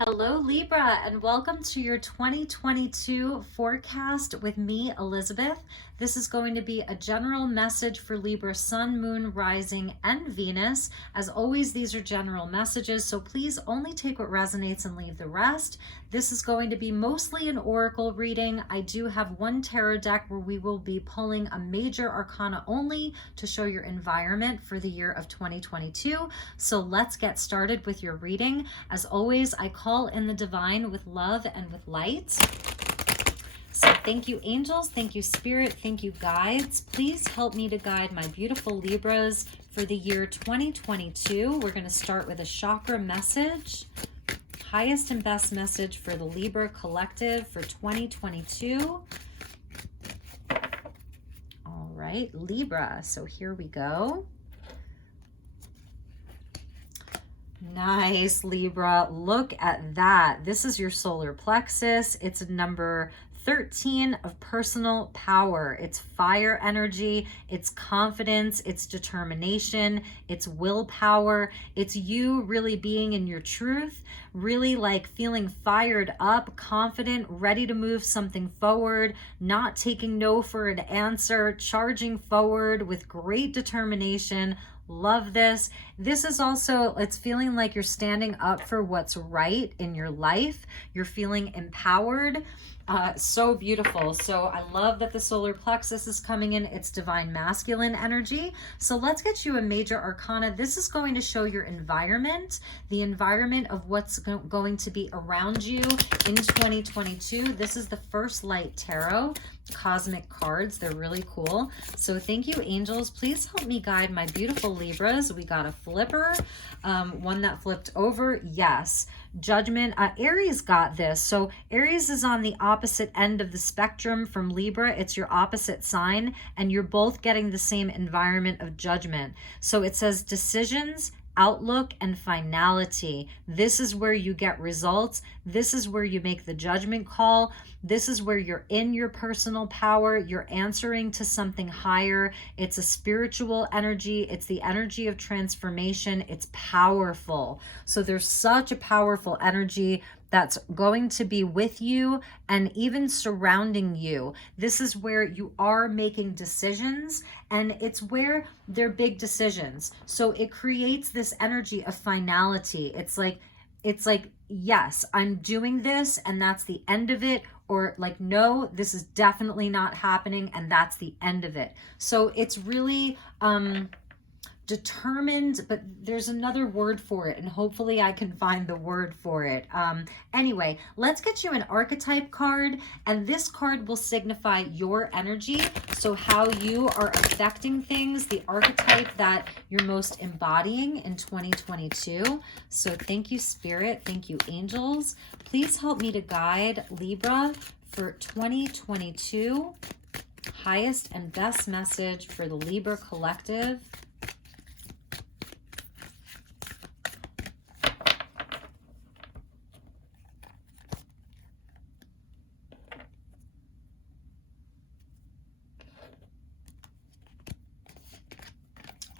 Hello, Libra, and welcome to your 2022 forecast with me, Elizabeth. This is going to be a general message for Libra, Sun, Moon, Rising, and Venus. As always, these are general messages, so please only take what resonates and leave the rest. This is going to be mostly an oracle reading. I do have one tarot deck where we will be pulling a major arcana only to show your environment for the year of 2022. So let's get started with your reading. As always, I call in the divine with love and with light. So thank you, angels. Thank you, spirit. Thank you, guides. Please help me to guide my beautiful Libras for the year 2022. We're going to start with a chakra message. Highest and best message for the Libra collective for 2022. All right, Libra. So here we go. Nice, Libra. Look at that. This is your solar plexus. It's number 13 of personal power. It's fire energy, it's confidence, it's determination, it's willpower. It's you really being in your truth, really like feeling fired up, confident, ready to move something forward, not taking no for an answer, charging forward with great determination. Love this. This is also, it's feeling like you're standing up for what's right in your life. You're feeling empowered. So beautiful. So I love that the solar plexus is coming in. It's divine masculine energy. So let's get you a major arcana. This is going to show your environment, the environment of what's going to be around you in 2022. This is the First Light Tarot cosmic cards. They're really cool. So thank you, angels. Please help me guide my beautiful Libras. We got a flipper, one that flipped over. Yes. Judgment. Aries got this. So Aries is on the opposite end of the spectrum from Libra. It's your opposite sign, and you're both getting the same environment of judgment. So it says decisions, outlook, and finality. This is where you get results. This is where you make the judgment call. This is where you're in your personal power. You're answering to something higher. It's a spiritual energy. It's the energy of transformation. It's powerful. So there's such a powerful energy that's going to be with you and even surrounding you. This is where you are making decisions, and it's where they're big decisions. So it creates this energy of finality. It's like, yes, I'm doing this and that's the end of it. Or like, no, this is definitely not happening and that's the end of it. So it's really, determined, but there's another word for it, and hopefully I can find the word for it. Anyway, let's get you an archetype card, and this card will signify your energy, so how you are affecting things, the archetype that you're most embodying in 2022. So thank you, spirit. Thank you, angels. Please help me to guide Libra for 2022. Highest and best message for the Libra collective.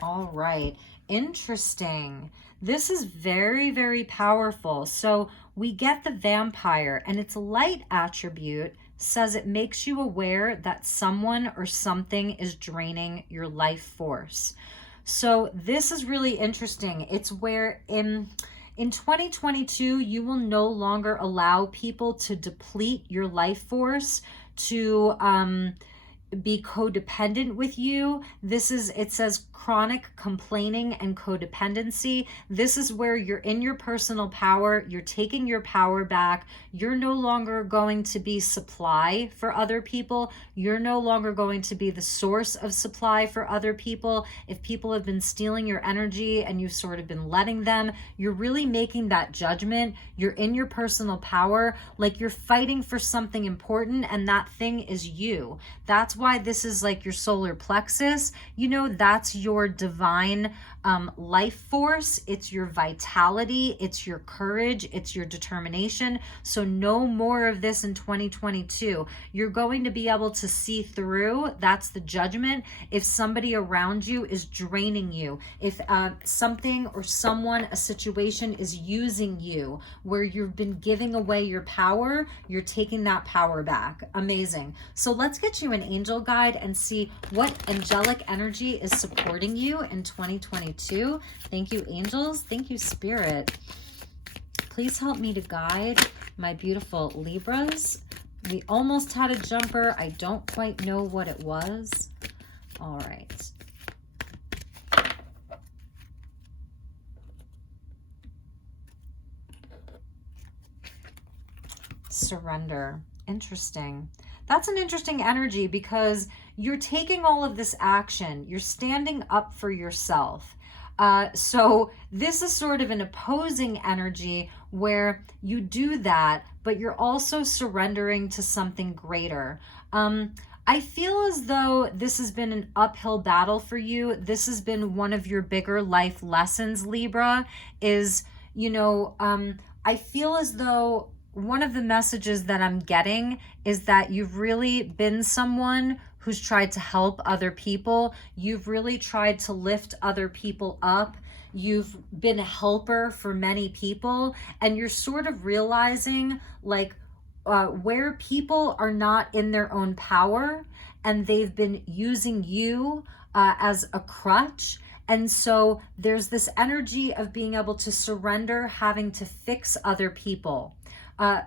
All right, interesting. This is very, very powerful. So we get the vampire, and its light attribute says it makes you aware that someone or something is draining your life force. So this is really interesting. It's where in 2022, you will no longer allow people to deplete your life force, to be codependent with you. This is, it says chronic complaining and codependency. This is where you're in your personal power. You're taking your power back. You're no longer going to be supply for other people. You're no longer going to be the source of supply for other people. If people have been stealing your energy and you've sort of been letting them, you're really making that judgment. You're in your personal power, like you're fighting for something important, and that thing is you. That's why this is like your solar plexus. You know, that's your divine life force, it's your vitality, it's your courage, it's your determination. So no more of this in 2022. You're going to be able to see through, that's the judgment, if somebody around you is draining you, if something or someone, a situation is using you, where you've been giving away your power, you're taking that power back. Amazing. So let's get you an angel guide and see what angelic energy is supporting you in 2022. Thank you, angels. Thank you, spirit. Please help me to guide my beautiful Libras. We almost had a jumper. I don't quite know what it was. All right. Surrender. Interesting. That's an interesting energy because you're taking all of this action. You're standing up for yourself. So this is sort of an opposing energy where you do that, but you're also surrendering to something greater. I feel as though this has been an uphill battle for you. This has been one of your bigger life lessons, Libra, is, I feel as though one of the messages that I'm getting is that you've really been someone who's tried to help other people. You've really tried to lift other people up. You've been a helper for many people, and you're sort of realizing like where people are not in their own power and they've been using you as a crutch. And so there's this energy of being able to surrender, having to fix other people.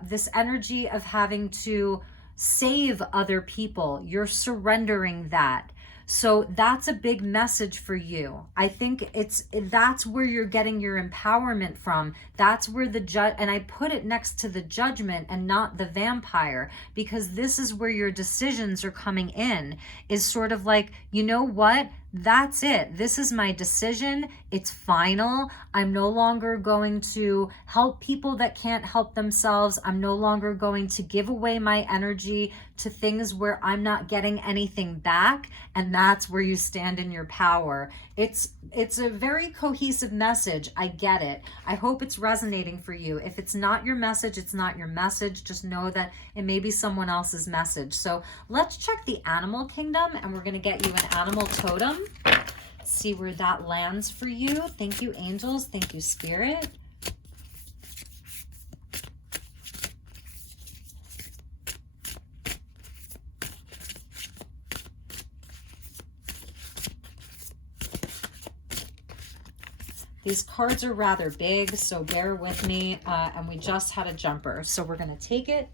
This energy of having to save other people. You're surrendering that. So that's a big message for you. I think that's where you're getting your empowerment from. That's where and I put it next to the judgment and not the vampire, because this is where your decisions are coming in, is sort of like, you know what? That's it. This is my decision. It's final. I'm no longer going to help people that can't help themselves. I'm no longer going to give away my energy to things where I'm not getting anything back. And that's where you stand in your power. It's a very cohesive message. I get it. I hope it's resonating for you. If it's not your message, it's not your message. Just know that it may be someone else's message. So let's check the animal kingdom, and we're going to get you an animal totem. See where that lands for you. Thank you, angels. Thank you, spirit. These cards are rather big, so bear with me. And we just had a jumper, so we're going to take it.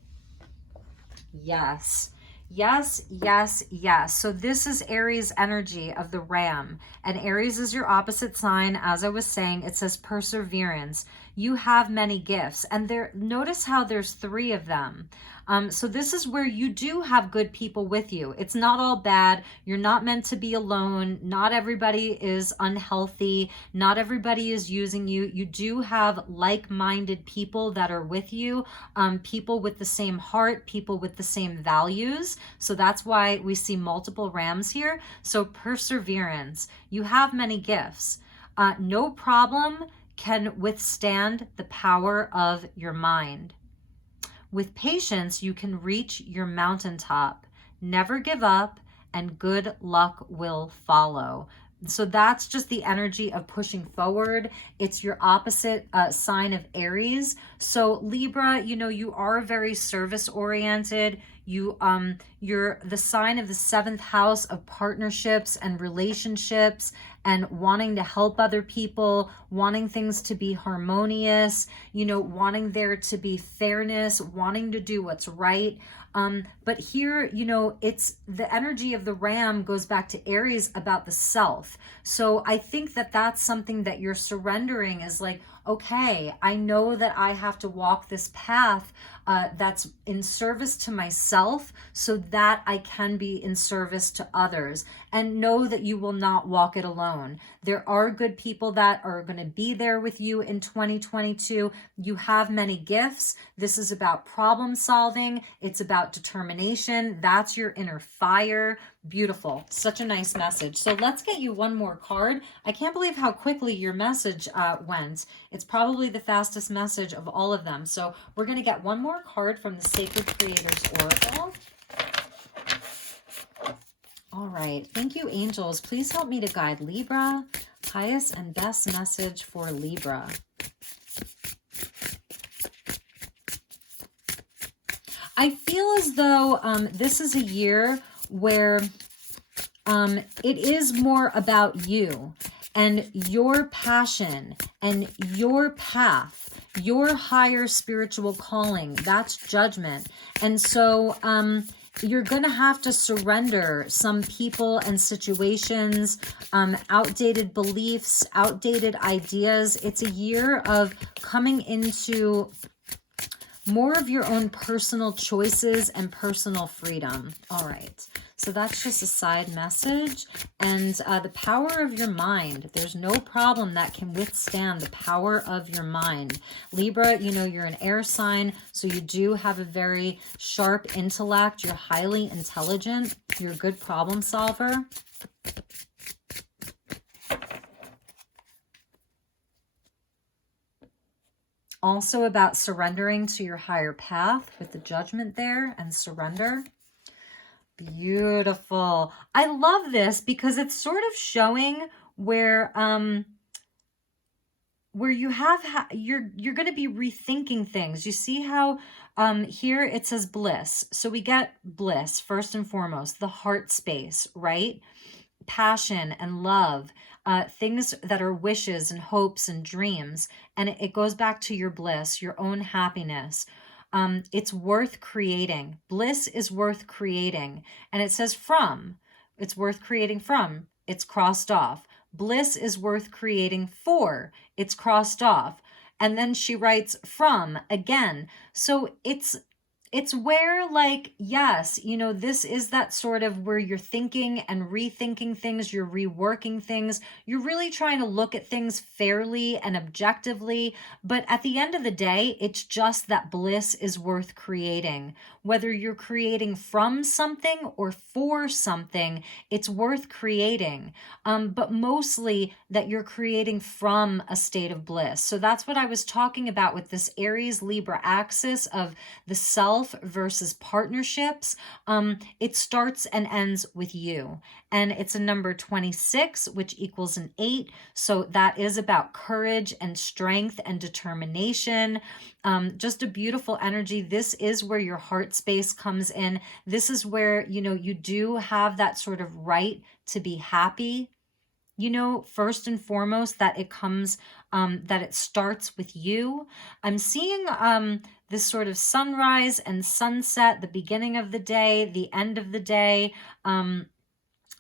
Yes. Yes, yes, yes. So this is Aries energy of the Ram. And Aries is your opposite sign. As I was saying, it says perseverance. You have many gifts. And notice how there's 3 of them. So this is where you do have good people with you. It's not all bad. You're not meant to be alone. Not everybody is unhealthy. Not everybody is using you. You do have like-minded people that are with you, people with the same heart, people with the same values. So that's why we see multiple Rams here. So perseverance. You have many gifts. No problem can withstand the power of your mind. With patience, you can reach your mountaintop. Never give up, and good luck will follow. So that's just the energy of pushing forward. It's your opposite sign of Aries. So Libra, you are very service oriented. You're the sign of the 7th house of partnerships and relationships and wanting to help other people, wanting things to be harmonious, wanting there to be fairness, wanting to do what's right. But here, it's the energy of the Ram goes back to Aries about the self. So I think that that's something that you're surrendering, is like, okay, I know that I have to walk this path that's in service to myself so that I can be in service to others, and know that you will not walk it alone. There are good people that are going to be there with you in 2022. You have many gifts. This is about problem solving. It's about determination. That's your inner fire. Beautiful. Such a nice message. So let's get you one more card. I can't believe how quickly your message went. It's probably the fastest message of all of them. So we're going to get one more card from the Sacred Creators Oracle. All right. Thank you, angels. Please help me to guide Libra. Highest and best message for Libra. I feel as though this is a year where it is more about you and your passion and your path, your higher spiritual calling. That's judgment. And so you're going to have to surrender some people and situations, outdated beliefs, outdated ideas. It's a year of coming into more of your own personal choices and personal freedom. All right. So that's just a side message. And the power of your mind. There's no problem that can withstand the power of your mind. Libra, you know, you're an air sign, so you do have a very sharp intellect. You're highly intelligent. You're a good problem solver. Also about surrendering to your higher path with the judgment there and surrender. Beautiful. I love this because it's sort of showing where you have you're going to be rethinking things. You see how here it says bliss. So we get bliss first and foremost, the heart space, right? Passion and love, things that are wishes and hopes and dreams. And it goes back to your bliss, your own happiness. It's worth creating. Bliss is worth creating. And it says from. It's worth creating from. It's crossed off. Bliss is worth creating for. It's crossed off. And then she writes from again. So it's where, like, yes, you know, this is that sort of where you're thinking and rethinking things, you're reworking things, you're really trying to look at things fairly and objectively. But at the end of the day, it's just that bliss is worth creating. Whether you're creating from something or for something, it's worth creating. But mostly that you're creating from a state of bliss. So that's what I was talking about with this Aries Libra axis of the self versus partnerships. It starts and ends with you. And it's a number 26, which equals an 8. So that is about courage and strength and determination. Just a beautiful energy. This is where your heart space comes in. This is where, you know, you do have that sort of right to be happy. You know, first and foremost, that it comes, that it starts with you. I'm seeing this sort of sunrise and sunset, the beginning of the day, the end of the day.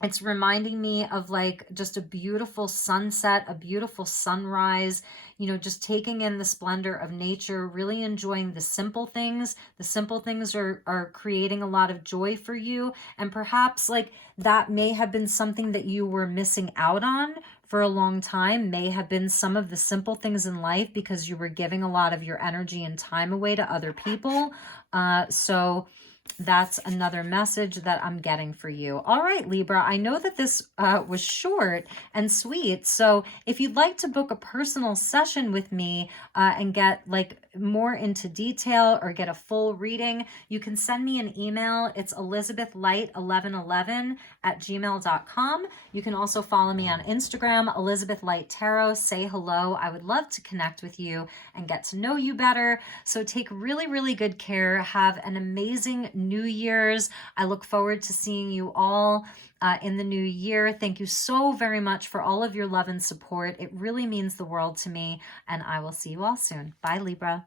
It's reminding me of like just a beautiful sunset, a beautiful sunrise, you know, just taking in the splendor of nature, really enjoying the simple things. The simple things are creating a lot of joy for you. And perhaps like that may have been something that you were missing out on for a long time, may have been some of the simple things in life because you were giving a lot of your energy and time away to other people. So that's another message that I'm getting for you. All right, Libra, I know that this was short and sweet. So if you'd like to book a personal session with me and get like more into detail or get a full reading, you can send me an email. It's elizabethlight1111@gmail.com. You can also follow me on Instagram, Elizabeth Light Tarot. Say hello. I would love to connect with you and get to know you better. So take really, really good care. Have an amazing New Year's. I look forward to seeing you all in the new year. Thank you so very much for all of your love and support. It really means the world to me, and I will see you all soon. Bye, Libra.